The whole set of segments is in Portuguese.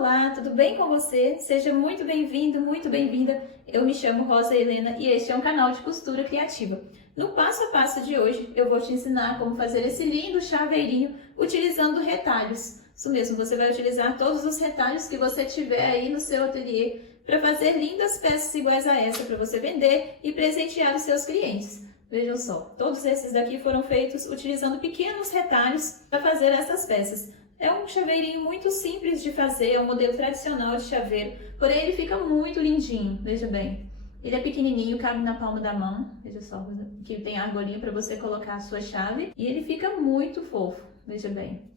Olá, tudo bem com você? Seja muito bem-vindo, muito bem-vinda. Eu me chamo Rosa Helena e este é um canal de costura criativa. No passo a passo de hoje, eu vou te ensinar como fazer esse lindo chaveirinho utilizando retalhos. Isso mesmo, você vai utilizar todos os retalhos que você tiver aí no seu ateliê para fazer lindas peças iguais a essa para você vender e presentear os seus clientes. Vejam só, todos esses daqui foram feitos utilizando pequenos retalhos para fazer essas peças. É um chaveirinho muito simples de fazer, é um modelo tradicional de chaveiro, porém ele fica muito lindinho, veja bem. Ele é pequenininho, cabe na palma da mão, veja só, aqui tem a argolinha para você colocar a sua chave, e ele fica muito fofo, veja bem.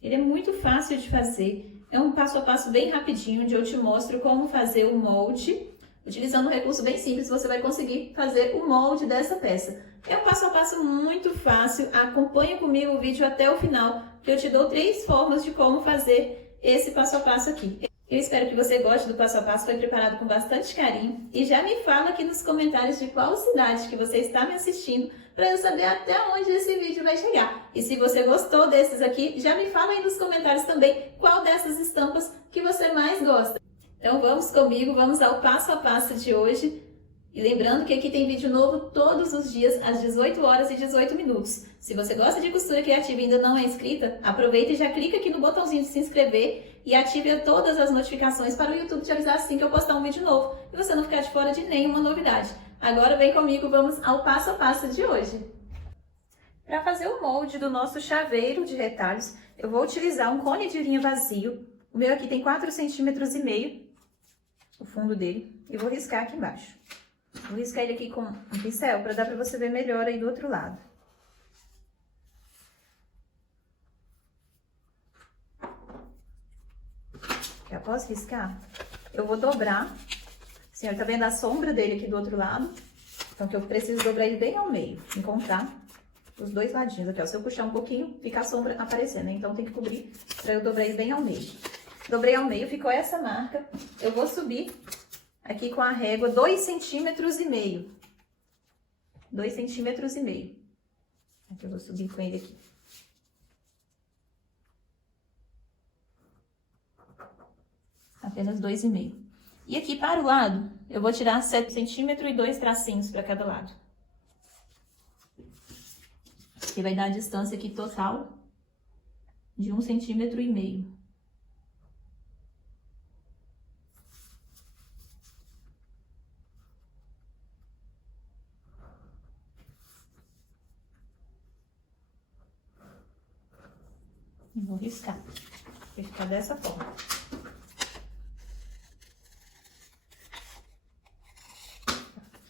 Ele é muito fácil de fazer, é um passo a passo bem rapidinho, onde eu te mostro como fazer o molde. Utilizando um recurso bem simples, você vai conseguir fazer o molde dessa peça. É um passo a passo muito fácil, acompanha comigo o vídeo até o final, que eu te dou 3 formas de como fazer esse passo a passo aqui. Eu espero que você goste do passo a passo, foi preparado com bastante carinho. E já me fala aqui nos comentários de qual cidade que você está me assistindo, para eu saber até onde esse vídeo vai chegar. E se você gostou desses aqui, já me fala aí nos comentários também qual dessas estampas que você mais gosta. Então vamos comigo, vamos ao passo a passo de hoje. E lembrando que aqui tem vídeo novo todos os dias, às 18 horas e 18 minutos. Se você gosta de costura criativa e ainda não é inscrita, aproveita e já clica aqui no botãozinho de se inscrever e ative todas as notificações para o YouTube te avisar assim que eu postar um vídeo novo e você não ficar de fora de nenhuma novidade. Agora vem comigo, vamos ao passo a passo de hoje. Para fazer o molde do nosso chaveiro de retalhos, eu vou utilizar um cone de linha vazio. O meu aqui tem 4,5 cm, o fundo dele, e vou riscar aqui embaixo. Vou riscar ele aqui com um pincel para dar para você ver melhor aí do outro lado. E após riscar, eu vou dobrar. Assim, ó, tá vendo a sombra dele aqui do outro lado? Então, que eu preciso dobrar ele bem ao meio, encontrar os dois ladinhos aqui, ó. Se eu puxar um pouquinho, fica a sombra aparecendo, né? Então tem que cobrir para eu dobrar ele bem ao meio. Dobrei ao meio, ficou essa marca. Eu vou subir aqui com a régua 2,5 cm. 2,5 cm. Aqui eu vou subir com ele aqui. Apenas 2,5. E aqui para o lado, eu vou tirar 7 cm e 2 tracinhos para cada lado. Que vai dar a distância aqui total de 1,5 cm. E vou riscar. Vai ficar dessa forma.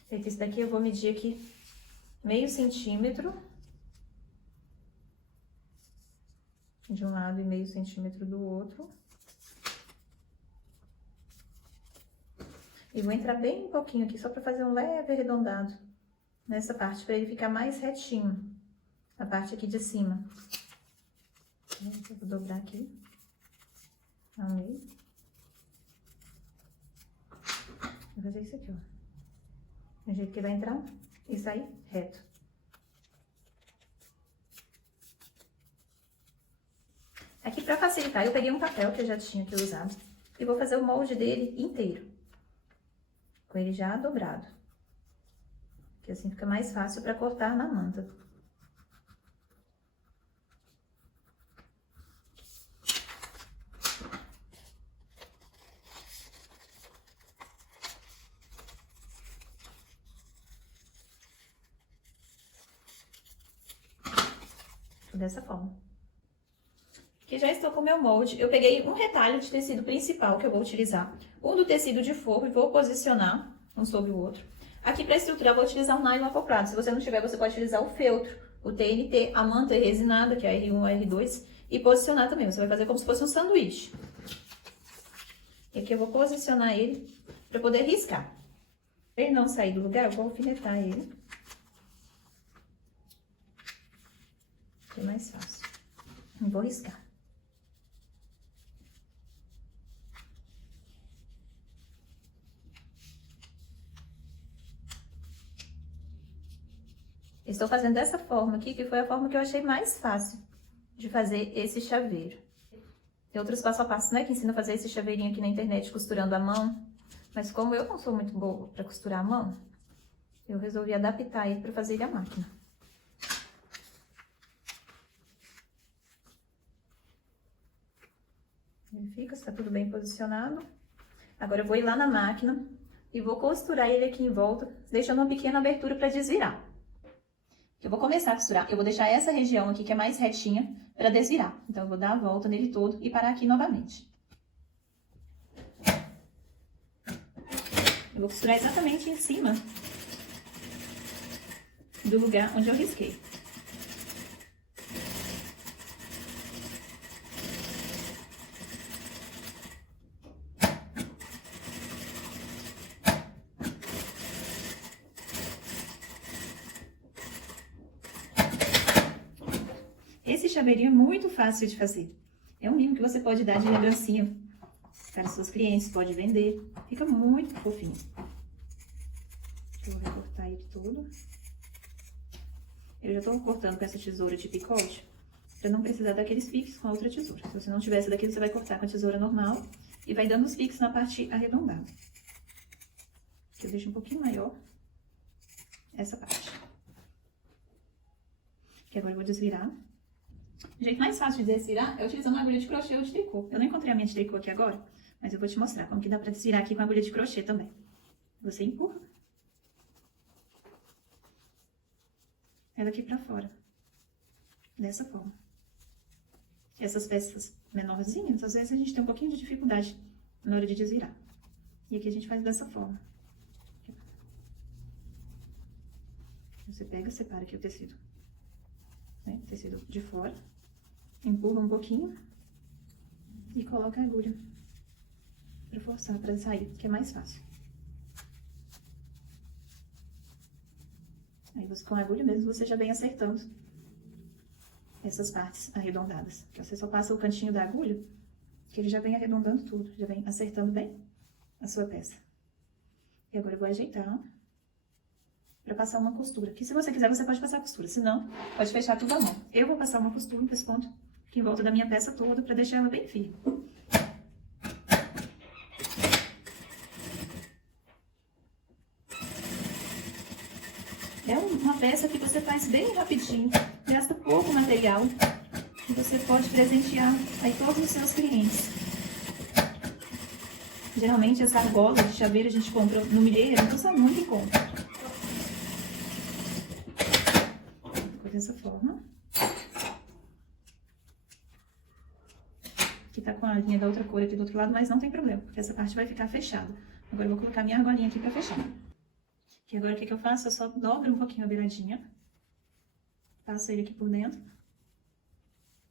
Feito isso daqui, eu vou medir aqui meio centímetro de um lado e meio centímetro do outro. E vou entrar bem um pouquinho aqui, só para fazer um leve arredondado nessa parte, para ele ficar mais retinho, a parte aqui de cima. Eu vou dobrar aqui ao meio. Vou fazer isso aqui, ó. Do jeito que vai entrar e sair reto. Aqui, para facilitar, eu peguei um papel que eu já tinha aqui usado e vou fazer o molde dele inteiro, com ele já dobrado, que assim fica mais fácil para cortar na manta. Dessa forma. Aqui já estou com o meu molde. Eu peguei um retalho de tecido principal que eu vou utilizar. Um do tecido de forro e vou posicionar um sobre o outro. Aqui para estruturar eu vou utilizar um nylon acoplado. Se você não tiver, você pode utilizar o feltro, o TNT, a manta resinada, que é a R1 ou a R2. E posicionar também. Você vai fazer como se fosse um sanduíche. E aqui eu vou posicionar ele para poder riscar. Para ele não sair do lugar, eu vou alfinetar ele. É mais fácil. E vou riscar. Estou fazendo dessa forma aqui, que foi a forma que eu achei mais fácil de fazer esse chaveiro. Tem outros passo a passo, né, que ensina a fazer esse chaveirinho aqui na internet, costurando a mão. Mas como eu não sou muito boa para costurar a mão, eu resolvi adaptar ele para fazer ele à máquina. Verifica se tá tudo bem posicionado. Agora eu vou ir lá na máquina e vou costurar ele aqui em volta, deixando uma pequena abertura para desvirar. Eu vou começar a costurar, eu vou deixar essa região aqui que é mais retinha para desvirar. Então eu vou dar a volta nele todo e parar aqui novamente. Eu vou costurar exatamente em cima do lugar onde eu risquei. Esse chaveirinho é muito fácil de fazer. É um mimo que você pode dar de lembrancinha para os seus clientes, pode vender. Fica muito fofinho. Eu vou recortar ele todo. Eu já estou cortando com essa tesoura de picote, para não precisar daqueles piques com a outra tesoura. Se você não tivesse daquele, você vai cortar com a tesoura normal e vai dando os piques na parte arredondada. Aqui eu deixo um pouquinho maior essa parte. Que agora eu vou desvirar. O jeito mais fácil de desvirar é utilizando uma agulha de crochê ou de tricô. Eu não encontrei a minha de tricô aqui agora, mas eu vou te mostrar como que dá pra desvirar aqui com a agulha de crochê também. Você empurra ela aqui pra fora, dessa forma. Essas peças menorzinhas, às vezes a gente tem um pouquinho de dificuldade na hora de desvirar. E aqui a gente faz dessa forma. Você pega, separa aqui o tecido, né? Tecido de fora, empurra um pouquinho e coloca a agulha para forçar, para sair, que é mais fácil. Aí você, com a agulha mesmo, você já vem acertando essas partes arredondadas. Que você só passa o cantinho da agulha, que ele já vem arredondando tudo, já vem acertando bem a sua peça. E agora eu vou ajeitar para passar uma costura. Que se você quiser, você pode passar a costura. Se não, pode fechar tudo à mão. Eu vou passar uma costura nesse ponto aqui em volta da minha peça toda para deixar ela bem firme. É uma peça que você faz bem rapidinho, gasta pouco material e você pode presentear aí todos os seus clientes. Geralmente as argolas de chaveiro a gente compra no milheiro, então são muito em conta. Dessa forma. Aqui tá com a linha da outra cor aqui do outro lado, mas não tem problema, porque essa parte vai ficar fechada. Agora eu vou colocar minha argolinha aqui pra fechar. E agora o que eu faço? Eu só dobro um pouquinho a beiradinha. Passo ele aqui por dentro.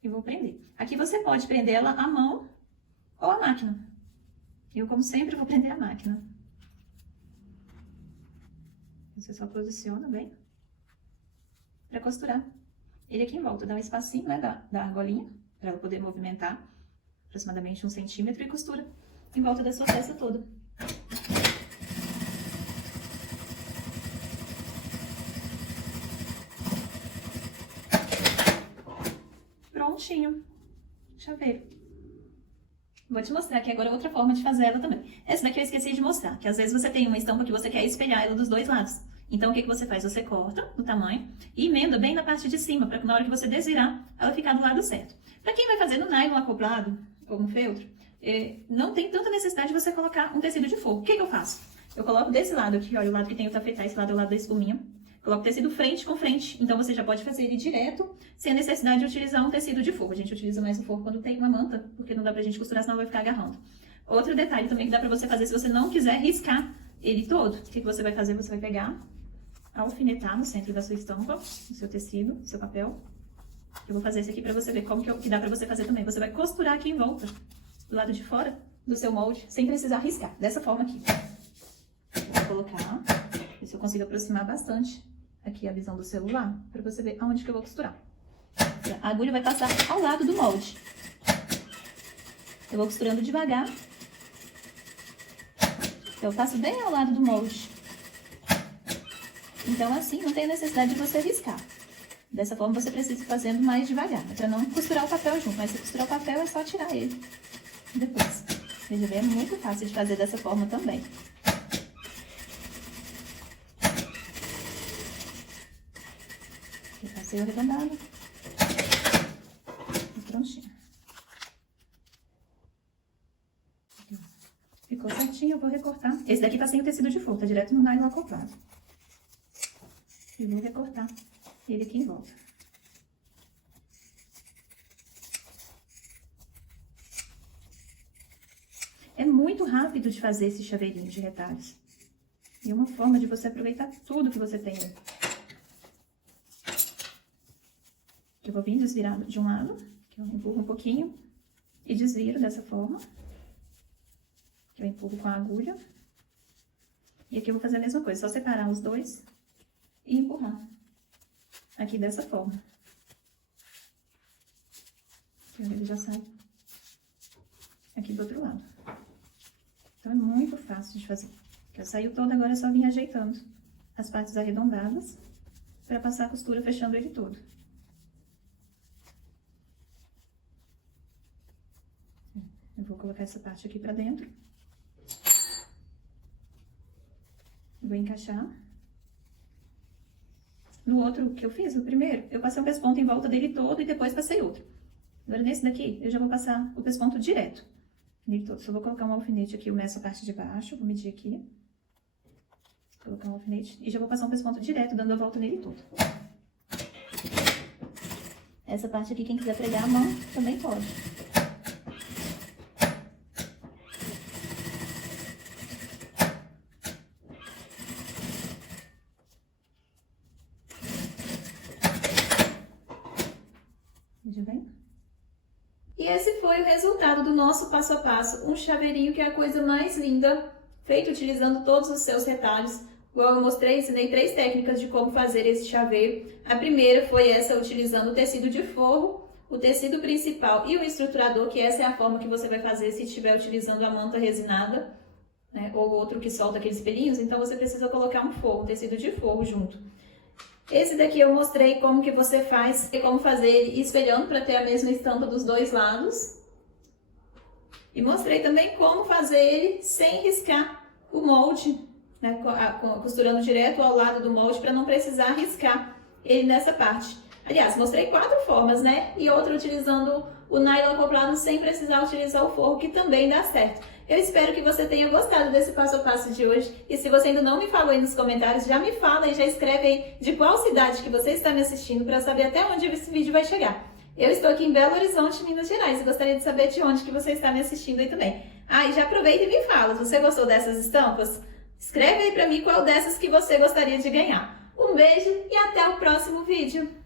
E vou prender. Aqui você pode prender ela à mão ou à máquina. Eu, como sempre, vou prender a máquina. Você só posiciona bem para costurar ele aqui em volta. Dá um espacinho, né, da argolinha, para ela poder movimentar aproximadamente 1 centímetro e costura em volta da sua peça toda. Prontinho, chaveiro. Vou te mostrar aqui agora outra forma de fazer ela também. Essa daqui eu esqueci de mostrar, que às vezes você tem uma estampa que você quer espelhar ela dos dois lados. Então, o que você faz? Você corta no tamanho e emenda bem na parte de cima, para que na hora que você desvirar, ela ficar do lado certo. Para quem vai fazer no nylon acoplado, ou no feltro, não tem tanta necessidade de você colocar um tecido de forro. O que eu faço? Eu coloco desse lado aqui, olha, o lado que tem o tafetá, esse lado é o lado da espuminha. Coloco o tecido frente com frente, então você já pode fazer ele direto, sem a necessidade de utilizar um tecido de forro. A gente utiliza mais o forro quando tem uma manta, porque não dá pra gente costurar, senão vai ficar agarrando. Outro detalhe também que dá pra você fazer, se você não quiser riscar ele todo, o que você vai fazer? Você vai pegar, alfinetar no centro da sua estampa, no seu tecido, no seu papel. Eu vou fazer esse aqui pra você ver como que dá pra você fazer também. Você vai costurar aqui em volta, do lado de fora do seu molde, sem precisar riscar, dessa forma aqui. Vou colocar, ver se eu consigo aproximar bastante aqui a visão do celular, pra você ver aonde que eu vou costurar. A agulha vai passar ao lado do molde. Eu vou costurando devagar. Eu passo bem ao lado do molde. Então, assim, não tem necessidade de você riscar. Dessa forma você precisa ir fazendo mais devagar, para não costurar o papel junto, mas se costurar o papel é só tirar ele depois. Veja bem, é muito fácil de fazer dessa forma também. Eu passei o arredondado. E prontinho. Ficou certinho, eu vou recortar. Esse daqui tá sem o tecido de forro, tá direto no nylon acoplado. E vou recortar ele aqui em volta. É muito rápido de fazer esse chaveirinho de retalhos. E é uma forma de você aproveitar tudo que você tem aí. Eu vou vir desvirado de um lado, que eu empurro um pouquinho e desviro dessa forma. Que eu empurro com a agulha. E aqui eu vou fazer a mesma coisa, só separar os dois e empurrar. Aqui dessa forma. Ele já sai aqui do outro lado. Então é muito fácil de fazer. Já saiu todo, agora é só vir ajeitando as partes arredondadas para passar a costura fechando ele todo. Eu vou colocar essa parte aqui pra dentro. Vou encaixar. No outro que eu fiz, o primeiro, eu passei um pesponto em volta dele todo e depois passei outro. Agora nesse daqui, eu já vou passar o pesponto direto nele todo. Só vou colocar um alfinete aqui, eu meço a parte de baixo, vou medir aqui. Vou colocar um alfinete e já vou passar um pesponto direto, dando a volta nele todo. Essa parte aqui, quem quiser pregar a mão, também pode. Veja bem? E esse foi o resultado do nosso passo a passo, um chaveirinho que é a coisa mais linda, feito utilizando todos os seus retalhos. Igual eu mostrei, ensinei 3 técnicas de como fazer esse chaveiro. A primeira foi essa, utilizando o tecido de forro, o tecido principal e o estruturador, que essa é a forma que você vai fazer se estiver utilizando a manta resinada, né, ou outro que solta aqueles pelinhos, então você precisa colocar um forro, um tecido de forro junto. Esse daqui eu mostrei como que você faz e como fazer ele espelhando para ter a mesma estampa dos dois lados. E mostrei também como fazer ele sem riscar o molde, né, costurando direto ao lado do molde para não precisar riscar ele nessa parte. Aliás, mostrei 4 formas, né? E outra utilizando o nylon acoplado sem precisar utilizar o forro, que também dá certo. Eu espero que você tenha gostado desse passo a passo de hoje. E se você ainda não me falou aí nos comentários, já me fala e já escreve aí de qual cidade que você está me assistindo para saber até onde esse vídeo vai chegar. Eu estou aqui em Belo Horizonte, Minas Gerais, e gostaria de saber de onde que você está me assistindo aí também. Ah, e já aproveita e me fala, se você gostou dessas estampas, escreve aí para mim qual dessas que você gostaria de ganhar. Um beijo e até o próximo vídeo!